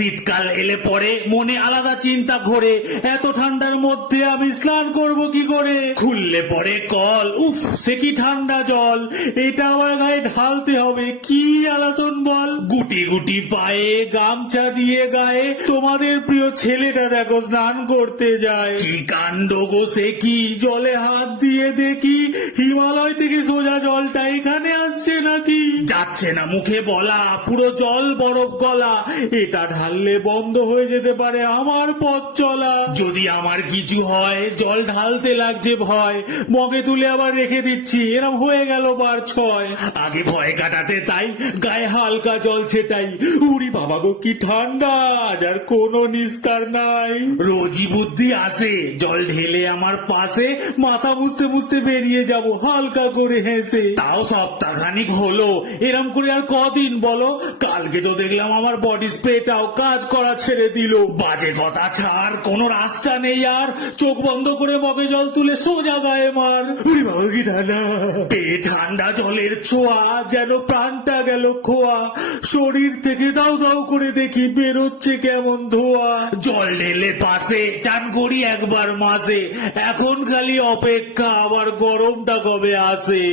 শীতকাল এলে পরে মনে আলাদা চিন্তা ঘোরে, এত ঠান্ডার মধ্যে আমি স্নান করব কি করে? খুললে পরে কল, উফ সে কি ঠান্ডা জল, এটা আমার গায়ে ঢালতে হবে, কি আলাতন বল। গুটি গুটি পায়ে গামছা দিয়ে গায়ে তোমাদের প্রিয় ছেলেটা দেখো স্নান করতে যায়। কি কাণ্ড গো সে কি, জলে হাত দিয়ে দেখি হিমালয় থেকে সোজা জলটা এখানে আসছে নাকি। যাচ্ছে না মুখে বলা, পুরো জল বরফ গলা, এটা ঢাললে বন্ধ হয়ে যেতে পারে আমার পথ চলা। যদি আমার কিছু হয়, জল ঢালতে লাগছে ভয়, মগে তুলে আবার রেখে দিচ্ছি, এরম হয়ে গেল বার 6। আগে ভয় কাটাতে তাই গায়ে হালকা জল ছেটাই, উড়ি বাবা গো কি ঠান্ডা, আজ আর কোনো নিস্তার নাই। রোজই বুদ্ধি আসে, জল ঢেলে আমার পাশে মাথা মুছতে মুছতে বেরিয়ে যাব হালকা করে হেসে। তাও সপ্তাহখানিক হলো, এরম করে আর কদিন বলো। কালকে তো দেখলাম আমার বডি স্প্রেটাও কাজ করা ছেড়ে দিল। বাজে কথা ছাড়, কোনো রাস্তা নেই আর, চোখ বন্ধ করে মগে জল তুলে সোজা গায়ে মার। উড়ি বাবা কি ঠান্ডা, পেয়ে ঠান্ডা জলের ছোঁয়া যেন প্রাণটা গেল খোয়া, শরীর থেকে দাও দাও করে দেখি বেরোচ্ছে কেমন ধোয়া। জল ঢেলে পাশে চান করি একবার মাসে, এখন খালি অপেক্ষা আবার গরমটা কবে আসে।